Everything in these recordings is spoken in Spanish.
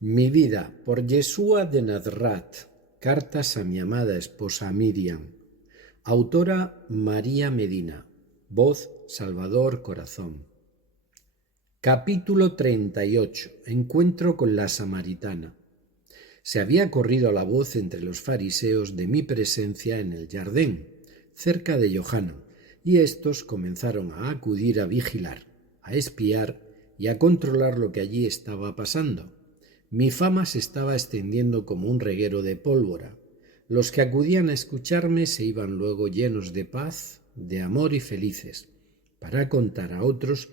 Mi vida, por Yeshua de Nazrat. Cartas a mi amada esposa Miriam. Autora María Medina. Voz Salvador Corazón. Capítulo 38. Encuentro con la samaritana. Se había corrido la voz entre los fariseos de mi presencia en el Jardín, cerca de Johanan, y éstos comenzaron a acudir a vigilar, a espiar y a controlar lo que allí estaba pasando. Mi fama se estaba extendiendo como un reguero de pólvora. Los que acudían a escucharme se iban luego llenos de paz, de amor y felices, para contar a otros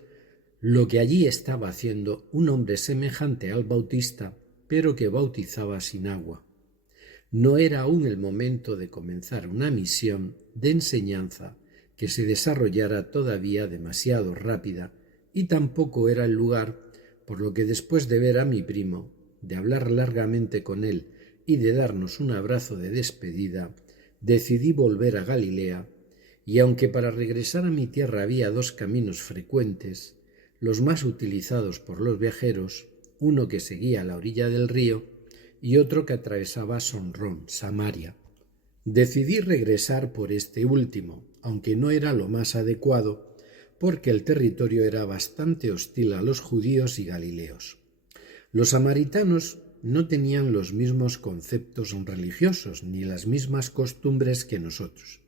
lo que allí estaba haciendo un hombre semejante al Bautista, pero que bautizaba sin agua. No era aún el momento de comenzar una misión de enseñanza que se desarrollara todavía demasiado rápida, y tampoco era el lugar, por lo que después de ver a mi primo, de hablar largamente con él y de darnos un abrazo de despedida, decidí volver a Galilea, y aunque para regresar a mi tierra había dos caminos frecuentes, los más utilizados por los viajeros, uno que seguía a la orilla del río y otro que atravesaba Sonrón, Samaria, decidí regresar por este último, aunque no era lo más adecuado, porque el territorio era bastante hostil a los judíos y galileos. Los samaritanos no tenían los mismos conceptos religiosos ni las mismas costumbres que nosotros,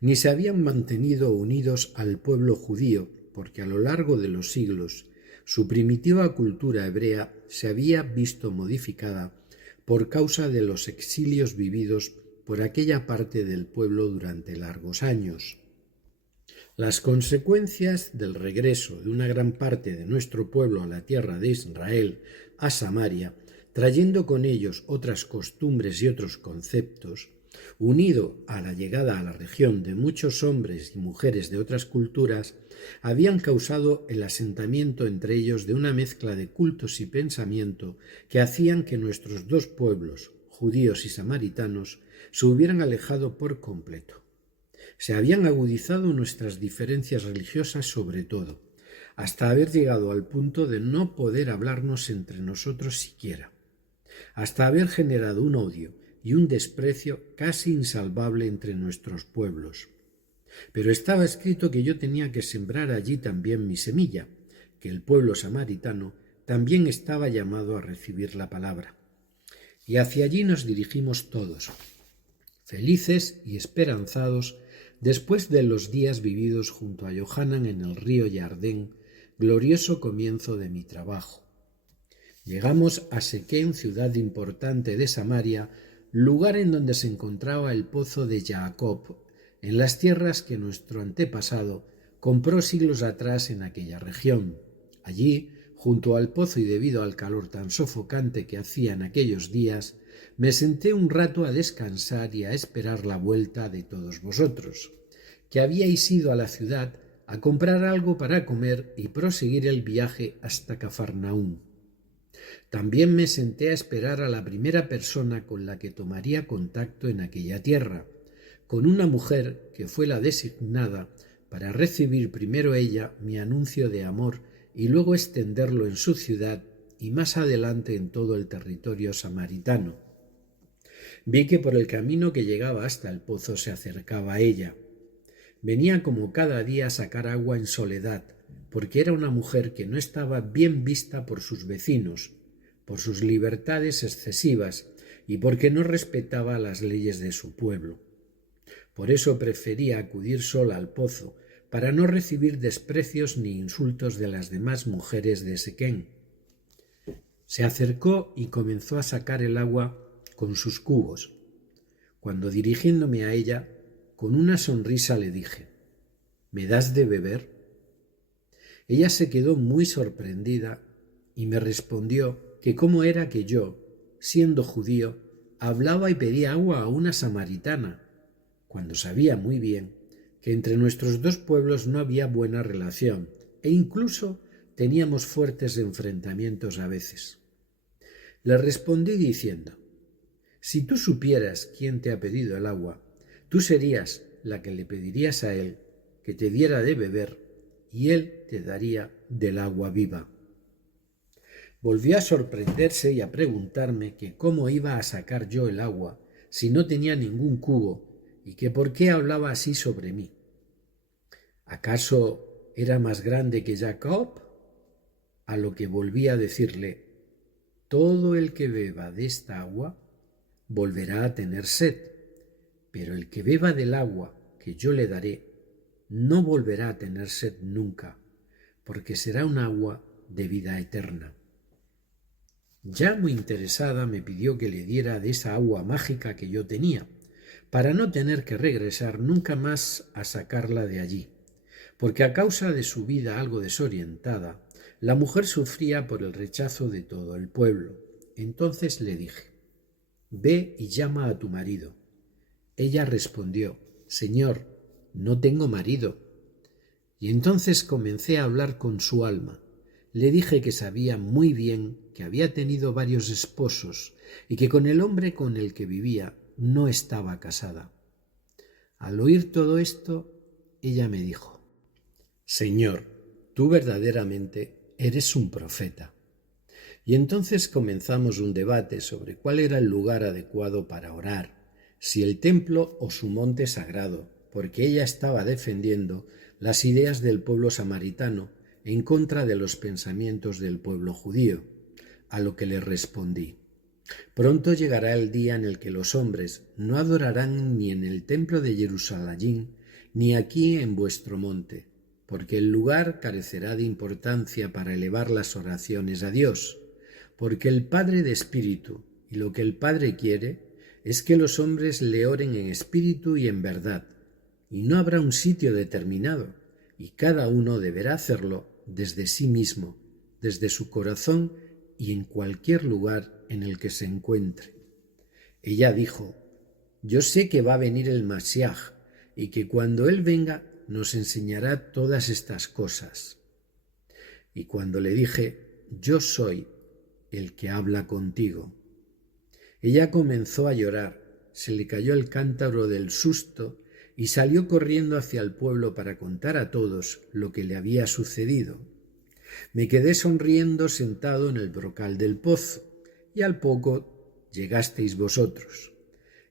ni se habían mantenido unidos al pueblo judío, porque a lo largo de los siglos su primitiva cultura hebrea se había visto modificada por causa de los exilios vividos por aquella parte del pueblo durante largos años. Las consecuencias del regreso de una gran parte de nuestro pueblo a la tierra de Israel, a Samaria, trayendo con ellos otras costumbres y otros conceptos, unido a la llegada a la región de muchos hombres y mujeres de otras culturas, habían causado el asentamiento entre ellos de una mezcla de cultos y pensamiento que hacían que nuestros dos pueblos, judíos y samaritanos, se hubieran alejado por completo. Se habían agudizado nuestras diferencias religiosas sobre todo, hasta haber llegado al punto de no poder hablarnos entre nosotros siquiera, hasta haber generado un odio y un desprecio casi insalvable entre nuestros pueblos. Pero estaba escrito que yo tenía que sembrar allí también mi semilla, que el pueblo samaritano también estaba llamado a recibir la palabra. Y hacia allí nos dirigimos todos, felices y esperanzados, después de los días vividos junto a Johanan en el río Jardín, glorioso comienzo de mi trabajo. Llegamos a Siquem, ciudad importante de Samaria, lugar en donde se encontraba el pozo de Jacob, en las tierras que nuestro antepasado compró siglos atrás en aquella región. Allí, junto al pozo y debido al calor tan sofocante que hacía en aquellos días, me senté un rato a descansar y a esperar la vuelta de todos vosotros, que habíais ido a la ciudad a comprar algo para comer y proseguir el viaje hasta Cafarnaúm. También me senté a esperar a la primera persona con la que tomaría contacto en aquella tierra, con una mujer que fue la designada para recibir primero ella mi anuncio de amor y luego extenderlo en su ciudad y más adelante en todo el territorio samaritano. Vi que por el camino que llegaba hasta el pozo se acercaba a ella. Venía como cada día a sacar agua en soledad, porque era una mujer que no estaba bien vista por sus vecinos, por sus libertades excesivas y porque no respetaba las leyes de su pueblo. Por eso prefería acudir sola al pozo, para no recibir desprecios ni insultos de las demás mujeres de Siquem. Se acercó y comenzó a sacar el agua con sus cubos, cuando dirigiéndome a ella, con una sonrisa le dije: ¿me das de beber? Ella se quedó muy sorprendida y me respondió que cómo era que yo, siendo judío, hablaba y pedía agua a una samaritana, cuando sabía muy bien que entre nuestros dos pueblos no había buena relación e incluso teníamos fuertes enfrentamientos a veces. Le respondí diciendo: si tú supieras quién te ha pedido el agua, tú serías la que le pedirías a él que te diera de beber y él te daría del agua viva. Volvió a sorprenderse y a preguntarme que cómo iba a sacar yo el agua si no tenía ningún cubo y que por qué hablaba así sobre mí. ¿Acaso era más grande que Jacob? A lo que volví a decirle: todo el que beba de esta agua volverá a tener sed, pero el que beba del agua que yo le daré no volverá a tener sed nunca, porque será un agua de vida eterna. Ya muy interesada me pidió que le diera de esa agua mágica que yo tenía, para no tener que regresar nunca más a sacarla de allí, porque a causa de su vida algo desorientada, la mujer sufría por el rechazo de todo el pueblo. Entonces le dije: ve y llama a tu marido. Ella respondió: Señor, no tengo marido. Y entonces comencé a hablar con su alma. Le dije que sabía muy bien que había tenido varios esposos y que con el hombre con el que vivía no estaba casada. Al oír todo esto, ella me dijo: Señor, tú verdaderamente eres un profeta. Y entonces comenzamos un debate sobre cuál era el lugar adecuado para orar, si el templo o su monte sagrado, porque ella estaba defendiendo las ideas del pueblo samaritano en contra de los pensamientos del pueblo judío, a lo que le respondí: pronto llegará el día en el que los hombres no adorarán ni en el templo de Jerusalén ni aquí en vuestro monte, porque el lugar carecerá de importancia para elevar las oraciones a Dios, porque el Padre de espíritu, y lo que el Padre quiere es que los hombres le oren en espíritu y en verdad, y no habrá un sitio determinado, y cada uno deberá hacerlo desde sí mismo, desde su corazón y en cualquier lugar en el que se encuentre. Ella dijo: yo sé que va a venir el Mashiach y que cuando él venga nos enseñará todas estas cosas. Y cuando le dije: yo soy el que habla contigo, ella comenzó a llorar, se le cayó el cántaro del susto y salió corriendo hacia el pueblo para contar a todos lo que le había sucedido. Me quedé sonriendo sentado en el brocal del pozo, y al poco llegasteis vosotros,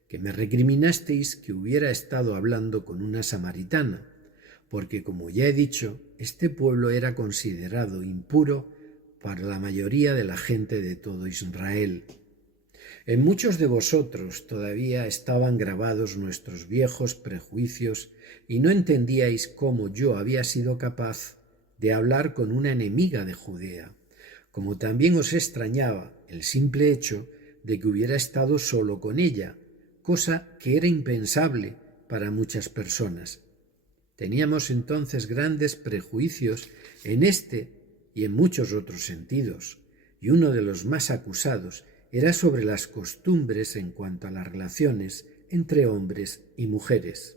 que me recriminasteis que hubiera estado hablando con una samaritana, porque, como ya he dicho, este pueblo era considerado impuro para la mayoría de la gente de todo Israel. En muchos de vosotros todavía estaban grabados nuestros viejos prejuicios y no entendíais cómo yo había sido capaz de hablar con una enemiga de Judea, como también os extrañaba el simple hecho de que hubiera estado solo con ella, cosa que era impensable para muchas personas. Teníamos entonces grandes prejuicios en este y en muchos otros sentidos, y uno de los más acusados era sobre las costumbres en cuanto a las relaciones entre hombres y mujeres.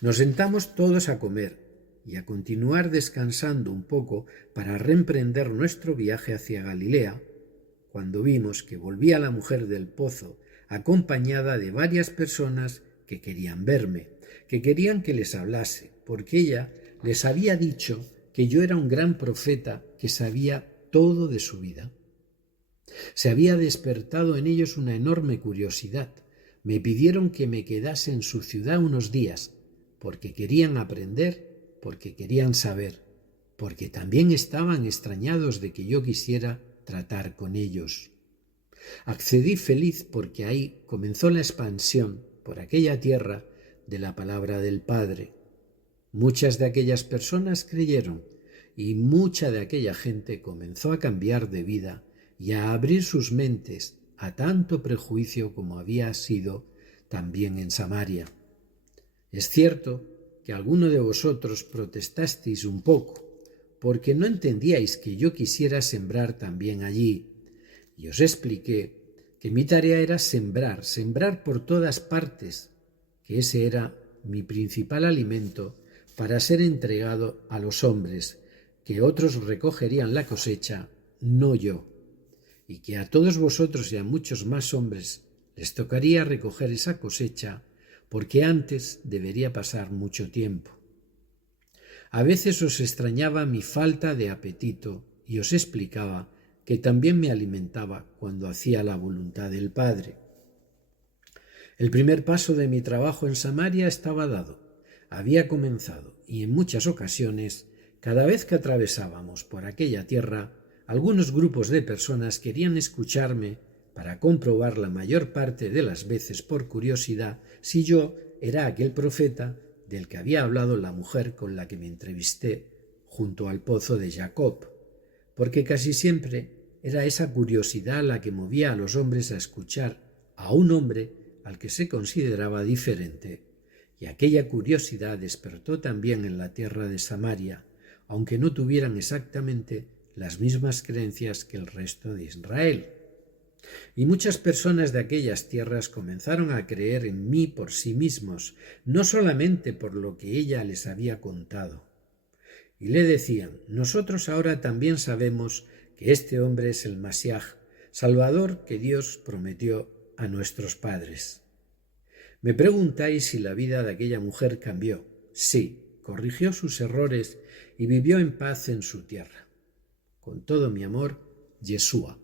Nos sentamos todos a comer y a continuar descansando un poco para reemprender nuestro viaje hacia Galilea, cuando vimos que volvía la mujer del pozo acompañada de varias personas que querían verme, que querían que les hablase, porque ella les había dicho que yo era un gran profeta que sabía todo de su vida. Se había despertado en ellos una enorme curiosidad. Me pidieron que me quedase en su ciudad unos días, porque querían aprender, porque querían saber, porque también estaban extrañados de que yo quisiera tratar con ellos. Accedí feliz porque ahí comenzó la expansión por aquella tierra de la palabra del Padre. Muchas de aquellas personas creyeron y mucha de aquella gente comenzó a cambiar de vida y a abrir sus mentes a tanto prejuicio como había sido también en Samaria. Es cierto que alguno de vosotros protestasteis un poco, porque no entendíais que yo quisiera sembrar también allí, y os expliqué que mi tarea era sembrar por todas partes, que ese era mi principal alimento para ser entregado a los hombres, que otros recogerían la cosecha, no yo, y que a todos vosotros y a muchos más hombres les tocaría recoger esa cosecha, porque antes debería pasar mucho tiempo. A veces os extrañaba mi falta de apetito y os explicaba que también me alimentaba cuando hacía la voluntad del Padre. El primer paso de mi trabajo en Samaria estaba dado, había comenzado, y en muchas ocasiones, cada vez que atravesábamos por aquella tierra, algunos grupos de personas querían escucharme para comprobar la mayor parte de las veces por curiosidad si yo era aquel profeta del que había hablado la mujer con la que me entrevisté junto al pozo de Jacob, porque casi siempre era esa curiosidad la que movía a los hombres a escuchar a un hombre al que se consideraba diferente, y aquella curiosidad despertó también en la tierra de Samaria, aunque no tuvieran exactamente las mismas creencias que el resto de Israel. Y muchas personas de aquellas tierras comenzaron a creer en mí por sí mismos, no solamente por lo que ella les había contado. Y le decían: nosotros ahora también sabemos que este hombre es el Masiaj, Salvador que Dios prometió a nuestros padres. Me preguntáis si la vida de aquella mujer cambió. Sí, corrigió sus errores y vivió en paz en su tierra. Con todo mi amor, Yeshua.